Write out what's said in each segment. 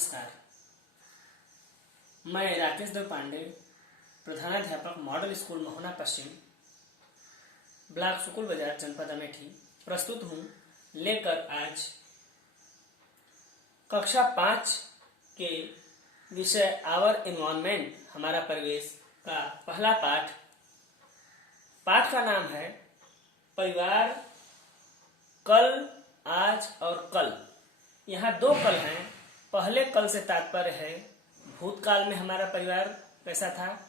नमस्कार। मैं राकेश देव पांडे, प्रधानाध्यापक मॉडल स्कूल महोना पश्चिम, ब्लॉक सुकुल बाजार, जनपद अमेठी, प्रस्तुत हूँ लेकर आज कक्षा 5 के विषय आवर एनवायरनमेंट, हमारा परिवेश का पहला पाठ। पाठ का नाम है परिवार, कल, आज और कल। यहाँ दो कल हैं। पहले कल से तात्पर्य है भूतकाल में हमारा परिवार कैसा था।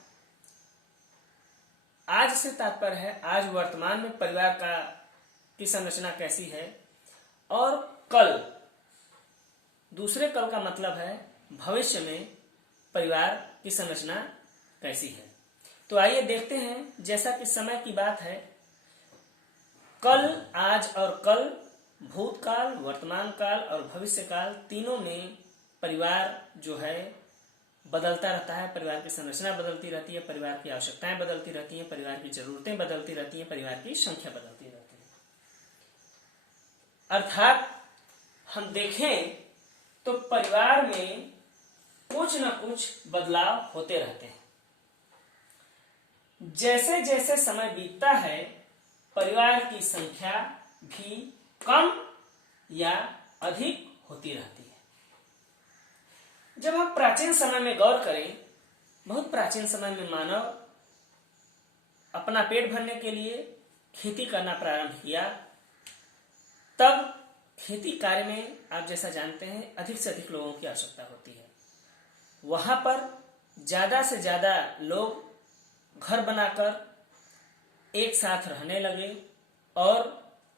आज से तात्पर्य है आज वर्तमान में परिवार की संरचना कैसी है। और कल, दूसरे कल का मतलब है भविष्य में परिवार की संरचना कैसी है। तो आइए देखते हैं। जैसा कि समय की बात है, कल, आज और कल, भूतकाल, वर्तमान काल और भविष्य काल, तीनों में परिवार जो है बदलता रहता है। परिवार की संरचना बदलती रहती है, परिवार की आवश्यकताएं बदलती रहती हैं, परिवार की जरूरतें बदलती रहती हैं, परिवार की संख्या बदलती रहती है। अर्थात हम देखें तो परिवार में कुछ न कुछ बदलाव होते रहते हैं। जैसे जैसे समय बीतता है, परिवार की संख्या भी कम या अधिक होती रहती है। जब हम प्राचीन समय में गौर करें, बहुत प्राचीन समय में मानव अपना पेट भरने के लिए खेती करना प्रारंभ किया, तब खेती कार्य में आप जैसा जानते हैं अधिक से अधिक लोगों की आवश्यकता होती है। वहां पर ज्यादा से ज्यादा लोग घर बनाकर एक साथ रहने लगे और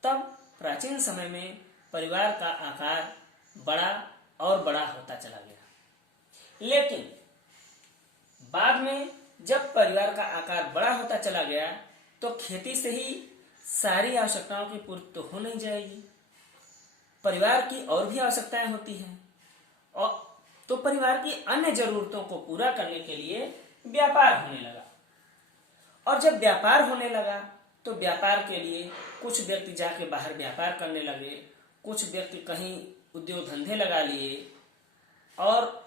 तब प्राचीन समय में परिवार का आकार बड़ा और बड़ा होता चला गया। लेकिन बाद में जब परिवार का आकार बड़ा होता चला गया, तो खेती से ही सारी आवश्यकताओं की पूर्ति तो हो नहीं जाएगी। परिवार की और भी आवश्यकताएं होती हैं, और तो परिवार की अन्य जरूरतों को पूरा करने के लिए व्यापार होने लगा। और जब व्यापार होने लगा, तो व्यापार के लिए कुछ व्यक्ति जाके बाहर व्यापार करने लगे, कुछ व्यक्ति कहीं उद्योग धंधे लगा लिए, और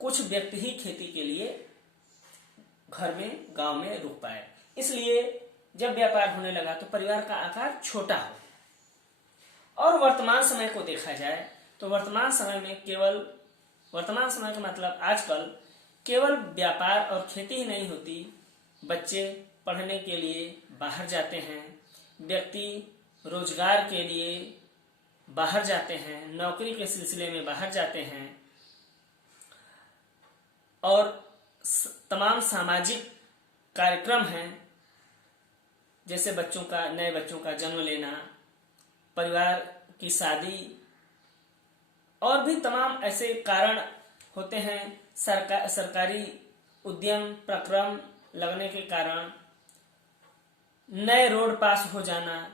कुछ व्यक्ति ही खेती के लिए घर में, गांव में रुक पाए। इसलिए जब व्यापार होने लगा तो परिवार का आकार छोटा हो गया। और वर्तमान समय को देखा जाए तो वर्तमान समय का मतलब आजकल केवल व्यापार और खेती ही नहीं होती। बच्चे पढ़ने के लिए बाहर जाते हैं, व्यक्ति रोजगार के लिए बाहर जाते हैं, नौकरी के सिलसिले में बाहर जाते हैं, और तमाम सामाजिक कार्यक्रम हैं, जैसे नए बच्चों का जन्म लेना, परिवार की शादी, और भी तमाम ऐसे कारण होते हैं। सरकारी उद्यम प्रक्रम लगने के कारण, नए रोड पास हो जाना,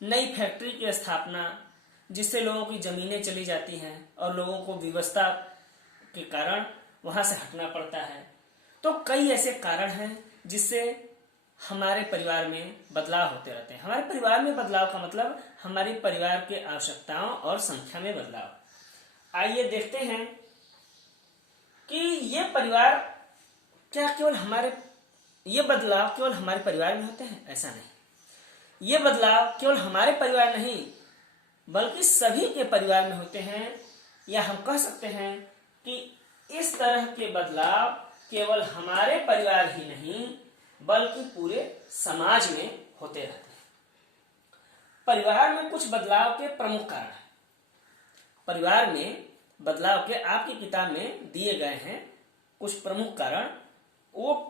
नई फैक्ट्री की स्थापना, जिससे लोगों की जमीनें चली जाती हैं और लोगों को व्यवस्था के कारण वहां से हटना पड़ता है। तो कई ऐसे कारण हैं जिससे हमारे परिवार में बदलाव होते रहते हैं। हमारे परिवार में बदलाव का मतलब हमारी परिवार के आवश्यकताओं और संख्या में बदलाव। आइए देखते हैं कि ये परिवार ये बदलाव केवल हमारे परिवार में होते हैं, ऐसा नहीं। ये बदलाव केवल हमारे परिवार नहीं बल्कि सभी के परिवार में होते हैं। या हम कह सकते हैं कि इस तरह के बदलाव केवल हमारे परिवार ही नहीं बल्कि पूरे समाज में होते रहते हैं। परिवार में कुछ बदलाव के प्रमुख कारण हैं। परिवार में बदलाव के आपकी किताब में दिए गए हैं कुछ प्रमुख कारण। वो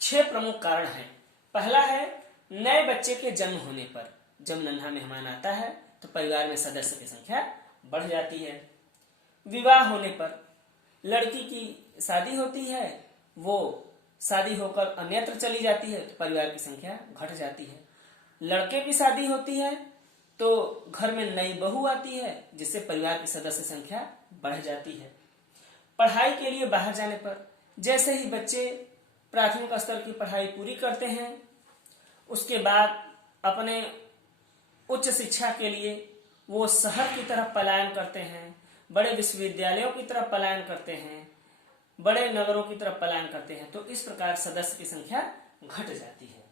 6 प्रमुख कारण हैं। पहला है नए बच्चे के जन्म होने पर। जब नन्हा मेहमान आता है तो परिवार में सदस्य की संख्या बढ़ जाती है। विवाह होने पर, लड़की की शादी होती है, वो शादी होकर अन्यत्र चली जाती है तो परिवार की संख्या घट जाती है। लड़के की शादी होती है तो घर में नई बहू आती है, जिससे परिवार की सदस्य संख्या बढ़ जाती है। पढ़ाई के लिए बाहर जाने पर, जैसे ही बच्चे प्राथमिक स्तर की पढ़ाई पूरी करते हैं, उसके बाद अपने उच्च शिक्षा के लिए वो शहर की तरफ पलायन करते हैं। बड़े विश्वविद्यालयों की तरफ पलायन करते हैं, बड़े नगरों की तरफ पलायन करते हैं, तो इस प्रकार सदस्य की संख्या घट जाती है।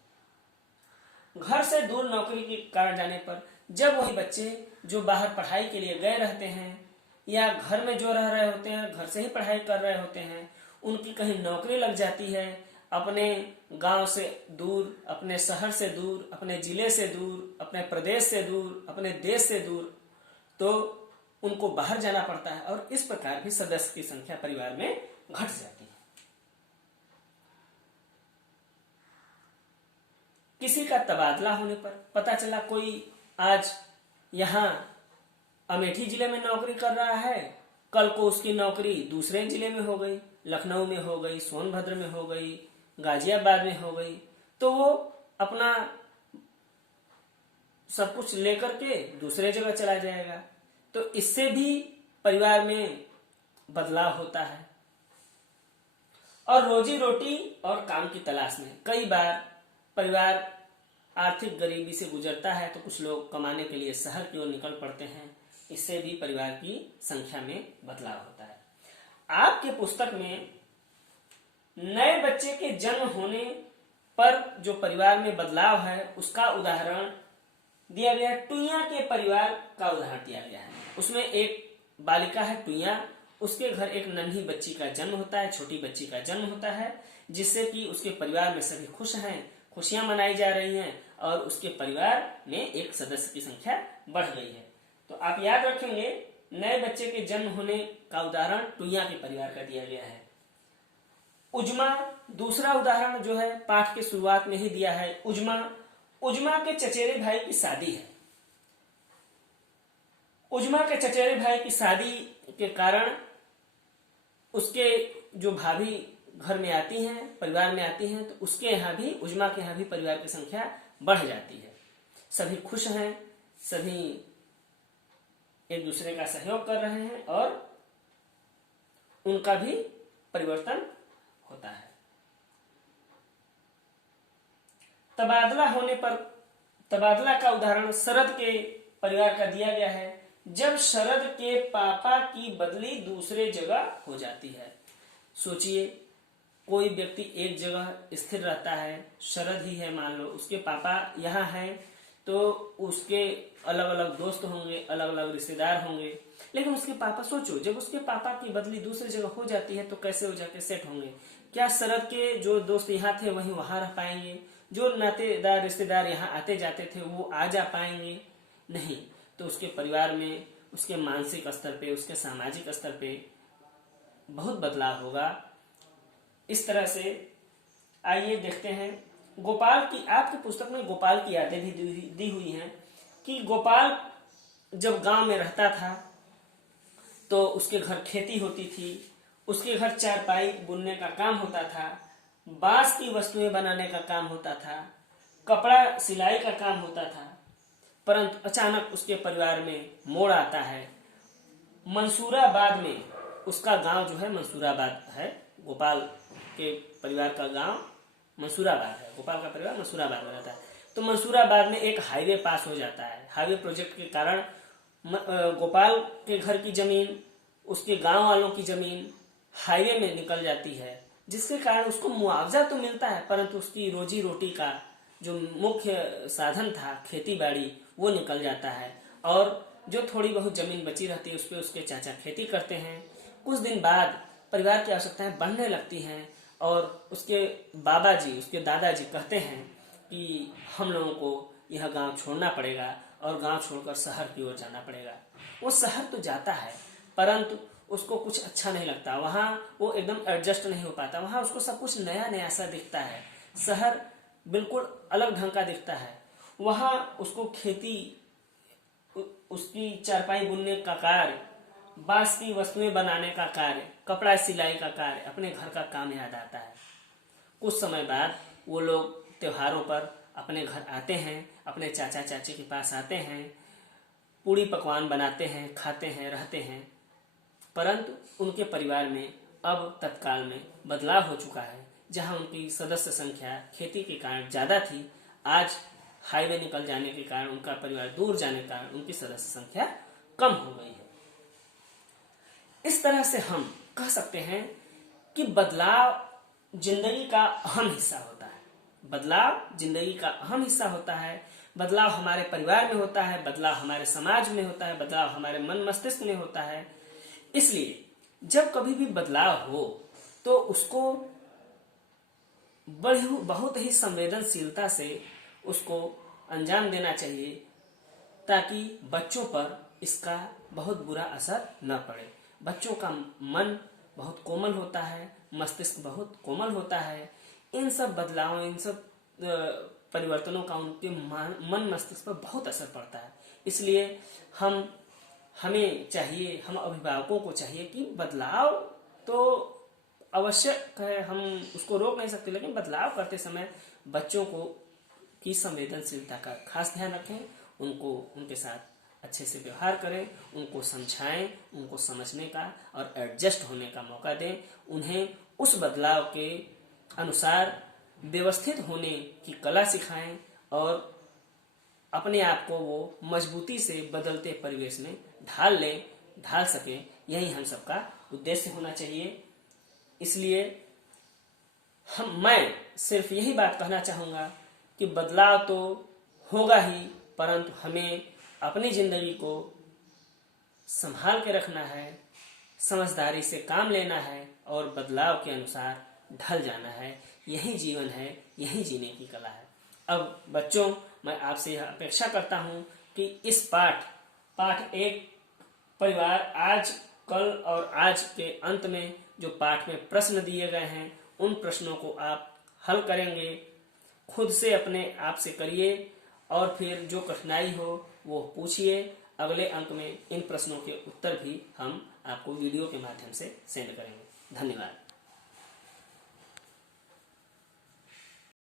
घर से दूर नौकरी के कारण जाने पर जब वही बच्चे जो बाहर पढ़ाई के लिए गए रहते हैं या घर में जो रह रहे होते हैं, घर से ही पढ़ाई कर रहे होते हैं, उनकी कहीं नौकरी लग जाती है, अपने गांव से दूर, अपने शहर से दूर, अपने जिले से दूर, अपने प्रदेश से दूर, अपने देश से दूर, तो उनको बाहर जाना पड़ता है और इस प्रकार भी सदस्य की संख्या परिवार में घट जाती है। किसी का तबादला होने पर पता चला कोई आज यहाँ अमेठी जिले में नौकरी कर रहा है, कल को उसकी नौकरी दूसरे जिले में हो गई, लखनऊ में हो गई, सोनभद्र में हो गई, गाजियाबाद में हो गई, तो वो अपना सब कुछ लेकर के दूसरे जगह चला जाएगा। तो इससे भी परिवार में बदलाव होता है। और रोजी रोटी और काम की तलाश में कई बार परिवार आर्थिक गरीबी से गुजरता है, तो कुछ लोग कमाने के लिए शहर की ओर निकल पड़ते हैं। इससे भी परिवार की संख्या में बदलाव होता है। आपके पुस्तक में नए बच्चे के जन्म होने पर जो परिवार में बदलाव है उसका उदाहरण दिया गया है। टुईया के परिवार का उदाहरण दिया गया है। उसमें एक बालिका है टुईया, उसके घर एक नन्ही बच्ची का जन्म होता है, छोटी बच्ची का जन्म होता है, जिससे कि उसके परिवार में सभी खुश हैं, खुशियां मनाई जा रही हैं और उसके परिवार में एक सदस्य की संख्या बढ़ गई है। तो आप याद रखेंगे, नए बच्चे के जन्म होने का उदाहरण टुईया के परिवार का दिया गया है। उजमा दूसरा उदाहरण जो है पाठ के शुरुआत में ही दिया है। उजमा के चचेरे भाई की शादी है। उजमा के चचेरे भाई की शादी के कारण उसके जो भाभी घर में आती हैं, परिवार में आती हैं, तो उसके यहाँ भी, उजमा के यहाँ भी परिवार की संख्या बढ़ जाती है। सभी खुश हैं, सभी एक दूसरे का सहयोग कर रहे हैं और उनका भी परिवर्तन होता है। तबादला होने पर, तबादला का उदाहरण शरद के परिवार का दिया गया है। जब शरद के पापा की बदली दूसरे जगह हो जाती है। सोचिए, कोई व्यक्ति एक जगह स्थिर रहता है, शरद ही है मान लो, उसके पापा यहाँ हैं, तो उसके अलग अलग दोस्त होंगे, अलग अलग रिश्तेदार होंगे, लेकिन उसके पापा, सोचो जब उसके पापा की बदली दूसरी जगह हो जाती है तो कैसे हो जाके सेट होंगे? क्या शरद के जो दोस्त यहाँ थे वहीं वहां रह पाएंगे? जो नातेदार रिश्तेदार यहाँ आते जाते थे वो आ जा पाएंगे? नहीं। तो उसके परिवार में, उसके मानसिक स्तर पे, उसके सामाजिक स्तर पे बहुत बदलाव होगा। इस तरह से आइए देखते हैं गोपाल की, आपकी पुस्तक में गोपाल की यादें भी दी हुई हैं कि गोपाल जब गांव में रहता था तो उसके घर खेती होती थी, उसके घर चारपाई बुनने का काम होता था, बांस की वस्तुएं बनाने का काम होता था, कपड़ा सिलाई का काम होता था। परंतु अचानक उसके परिवार में मोड़ आता है। मंसूराबाद में, उसका गांव जो है मंसूराबाद है, गोपाल के परिवार का गांव मंसूराबाद है, गोपाल का परिवार मंसूराबाद में रहता है। तो मंसूराबाद में एक हाईवे पास हो जाता है। हाईवे प्रोजेक्ट के कारण गोपाल के घर की जमीन, उसके गांव वालों की जमीन हाईवे में निकल जाती है, जिसके कारण उसको मुआवजा तो मिलता है, परंतु उसकी रोजी रोटी का जो मुख्य साधन था खेती बाड़ी वो निकल जाता है। और जो थोड़ी बहुत जमीन बची रहती है उस पर उसके चाचा खेती करते हैं। कुछ दिन बाद परिवार की आवश्यकताएं बढ़ने लगती हैं और उसके बाबा जी, उसके दादाजी कहते हैं कि हम लोगों को यह गांव छोड़ना पड़ेगा और गांव छोड़कर शहर की ओर जाना पड़ेगा। वो शहर तो जाता है परंतु उसको कुछ अच्छा नहीं लगता, वहां वो एकदम एडजस्ट नहीं हो पाता। वहां उसको सब कुछ नया नया सा दिखता है, शहर बिल्कुल अलग ढंग का दिखता है। वहां उसको खेती, उसकी चारपाई बुनने का कार्य, बांस की वस्तुएं बनाने का कार्य, कपड़ा सिलाई का कार्य, अपने घर का काम याद आता है। कुछ समय बाद वो लोग त्योहारों पर अपने घर आते हैं, अपने चाचा चाची के पास आते हैं, पूड़ी पकवान बनाते हैं, खाते हैं, रहते हैं। परंतु उनके परिवार में अब तत्काल में बदलाव हो चुका है। जहां उनकी सदस्य संख्या खेती के कारण ज्यादा थी, आज हाईवे निकल जाने के कारण, उनका परिवार दूर जाने के कारण उनकी सदस्य संख्या कम हो गई है। इस तरह से हम कह सकते हैं कि बदलाव जिंदगी का अहम हिस्सा होता है। बदलाव जिंदगी का अहम हिस्सा होता है। बदलाव हमारे परिवार में होता है, बदलाव हमारे समाज में होता है, बदलाव हमारे मन मस्तिष्क में होता है। इसलिए जब कभी भी बदलाव हो तो उसको बहुत ही संवेदनशीलता से उसको अंजाम देना चाहिए, ताकि बच्चों पर इसका बहुत बुरा असर न पड़े। बच्चों का मन बहुत कोमल होता है, मस्तिष्क बहुत कोमल होता है। इन सब बदलावों, इन सब परिवर्तनों का उनके मन मस्तिष्क पर बहुत असर पड़ता है। इसलिए हमें चाहिए, हम अभिभावकों को चाहिए कि बदलाव तो आवश्यक है, हम उसको रोक नहीं सकते, लेकिन बदलाव करते समय बच्चों को की संवेदनशीलता का खास ध्यान रखें। उनको उनके साथ अच्छे से व्यवहार करें, उनको समझाएं, उनको समझने का और एडजस्ट होने का मौका दें। उन्हें उस बदलाव के अनुसार व्यवस्थित होने की कला सिखाएं और अपने आप को वो मजबूती से बदलते परिवेश में ढाल सकें। यही हम सबका उद्देश्य होना चाहिए। इसलिए मैं सिर्फ यही बात कहना चाहूँगा कि बदलाव तो होगा ही, परंतु हमें अपनी जिंदगी को संभाल के रखना है, समझदारी से काम लेना है और बदलाव के अनुसार ढल जाना है। यही जीवन है, यही जीने की कला है। अब बच्चों, मैं आपसे यह अपेक्षा करता हूँ कि इस पाठ एक परिवार आज, कल और आज के अंत में जो पाठ में प्रश्न दिए गए हैं, उन प्रश्नों को आप हल करेंगे, खुद से अपने आप से करिए और फिर जो कठिनाई हो वो पूछिए। अगले अंक में इन प्रश्नों के उत्तर भी हम आपको वीडियो के माध्यम से सेंड करेंगे। धन्यवाद।